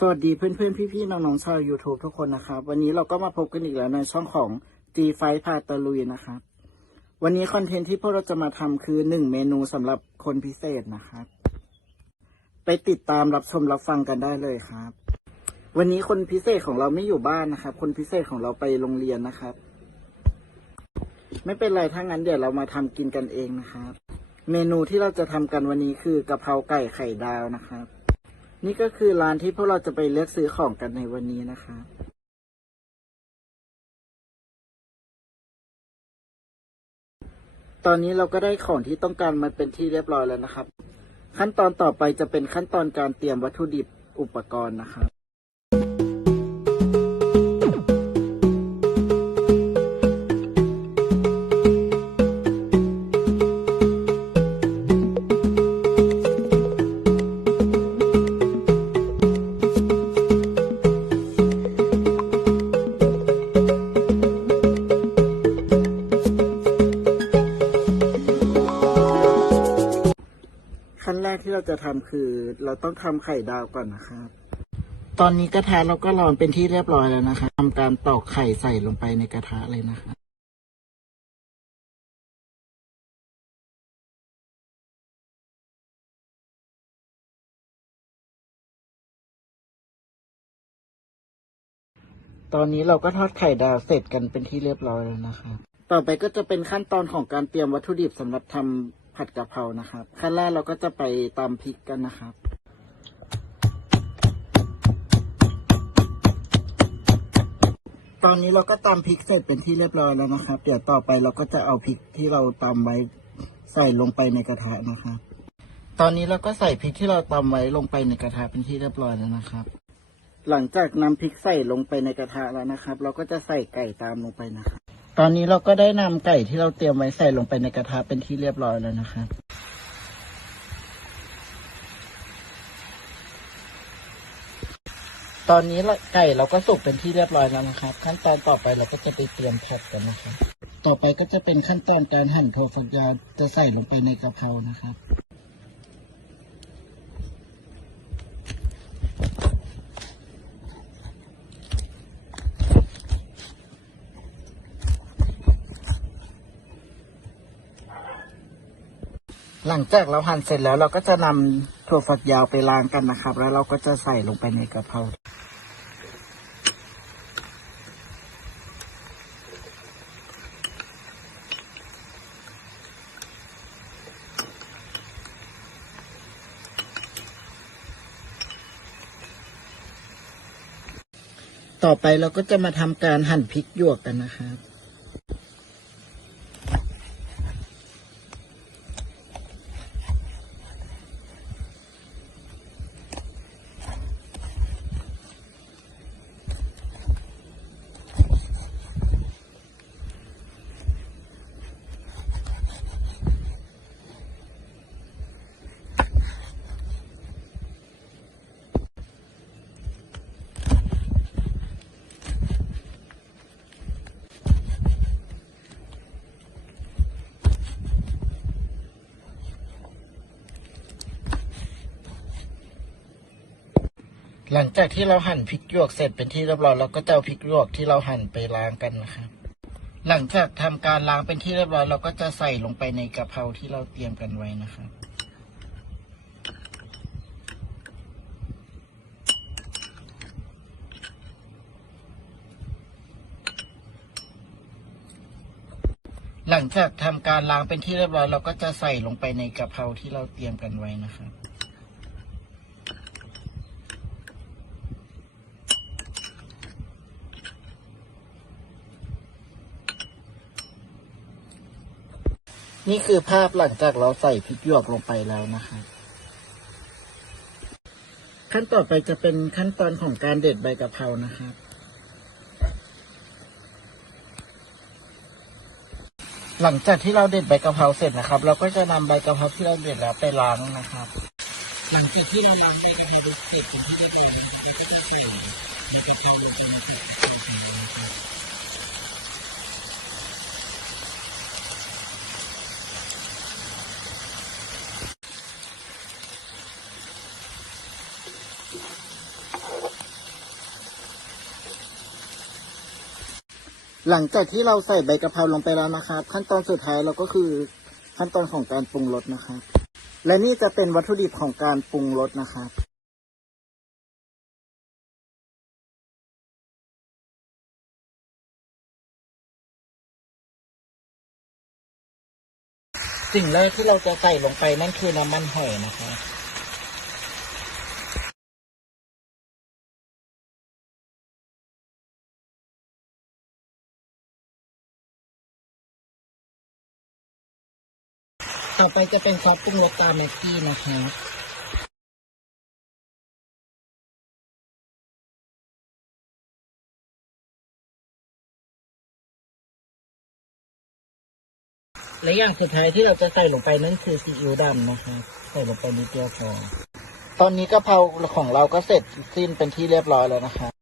สวัสดีเพื่อนเพื่อนพี่พี่ๆน้องๆชาว YouTube ทุกคนนะครับ วันนี้เราก็มาพบกันอีกแล้วในช่องของ G ไฟพาตะลุยนะครับ วันนี้คอนเทนต์ที่พวกเราจะมาทำคือหนึ่งเมนูสำหรับคนพิเศษนะครับ ไปติดตามรับชมรับฟังกันได้เลยครับ วันนี้คนพิเศษของเราไม่อยู่บ้านนะครับ คนพิเศษของเราไปโรงเรียนนะครับ ไม่เป็นไรถ้างั้นเดี๋ยวเรามาทำกินกันเองนะครับ เมนูที่เราจะทำกันวันนี้คือกะเพราไก่ไข่ดาวนะครับ นี่ก็คือร้านที่พวกเราจะไปเลือกซื้อของกันในวันนี้นะคะ ตอนนี้เราก็ได้ของที่ต้องการมาเป็นที่เรียบร้อยแล้วนะครับ ขั้นตอนต่อไปจะเป็นขั้นตอนการเตรียมวัตถุดิบอุปกรณ์นะครับ เราจะทำคือเราต้องทำไข่ดาวก่อนนะครับ ตอนนี้กระทะเราก็ร้อนเป็นที่เรียบร้อยแล้วนะครับทำการตอกไข่ใส่ลงไปในกระทะเลยนะครับตอนนี้เราก็ทอดไข่ดาวเสร็จกันเป็นที่เรียบร้อยแล้วนะครับต่อไปก็จะเป็นขั้นตอนของการเตรียมวัตถุดิบสำหรับทำ ผัดกะเพรานะครับ ขั้นแรกเราก็จะไปตำพริกกันนะครับตอนนี้เราก็ตำพริกเสร็จเป็นที่เรียบร้อยแล้วนะครับ เดี๋ยวต่อไปเราก็จะเอาพริกที่เราตำไว้ใส่ลงไปในกระทะนะครับ ตอนนี้เราก็ใส่พริกที่เราตำไว้ลงไปในกระทะเป็นที่เรียบร้อยแล้วนะครับ หลังจากนำพริกใส่ลงไปในกระทะแล้วนะครับ เราก็จะใส่ไก่ตามลงไปนะครับ ตอนนี้เราก็ได้นำไก่ที่เราเตรียมไว้ใส่ลงไปในกระทะเป็นที่เรียบร้อยแล้วนะครับตอนนี้ไก่เราก็สุกเป็นที่เรียบร้อยแล้วนะครับ ขั้นตอนต่อไปเราก็จะไปเตรียมผัดกันนะครับ ต่อไปก็จะเป็นขั้นตอนการหั่นถั่วฝักยาวจะใส่ลงไปในกะเพรานะครับ หลังจากเราหั่นเสร็จแล้วเราก็จะนำถั่วฝักยาวไปล้างกันนะครับ แล้วเราก็จะใส่ลงไปในกะเพราต่อไปเราก็จะมาทำการหั่นพริกหยวกกันนะครับ หลังจากที่เราหั่นพริกหยวกเสร็จเป็นที่เรียบร้อยเราก็จะเอาพริกหยวกที่เราหั่นไปล้างกันนะครับหลังจากทำการล้างเป็นที่เรียบร้อยเราก็จะใส่ลงไปในกะเพราที่เราเตรียมกันไว้นะครับหลังจากทำการล้างเป็นที่เรียบร้อยเราก็จะใส่ลงไปในกะเพราที่เราเตรียมกันไว้นะครับ นี่คือภาพหลังจากเราใส่พริกหยวกลงไปแล้วนะครับขั้นต่อไปจะเป็นขั้นตอนของการเด็ดใบกะเพรานะครับ หลังจากที่เราเด็ดใบกะเพราเสร็จนะครับ เราก็จะนำใบกะเพราที่เราเด็ดแล้วไปล้างนะครับ หลังจากที่เราล้างใบกะเพราเสร็จเป็นที่เรียบร้อยแล้วเราก็จะใส่ใบกะเพราลงไปในผัดกะเพราของเราครับ หลังจากที่เราใส่ใบกะเพราลงไปแล้วนะครับ ขั้นตอนสุดท้ายเราก็คือขั้นตอนของการปรุงรสนะครับ และนี่จะเป็นวัตถุดิบของการปรุงรสนะครับสิ่งแรกที่เราจะใส่ลงไปนั่นคือน้ำมันหอยนะครับ ต่อไปจะเป็นซอสปรุงรสตาแม็กกี้นะครับและอย่างสุดท้ายที่เราจะใส่ลงไปนั่นคือซีอิ๊วดำนะครับใส่ลงไปนิดเดียวพอตอนนี้กะเพราของเราก็เสร็จสิ้นเป็นที่เรียบร้อยแล้วนะครับ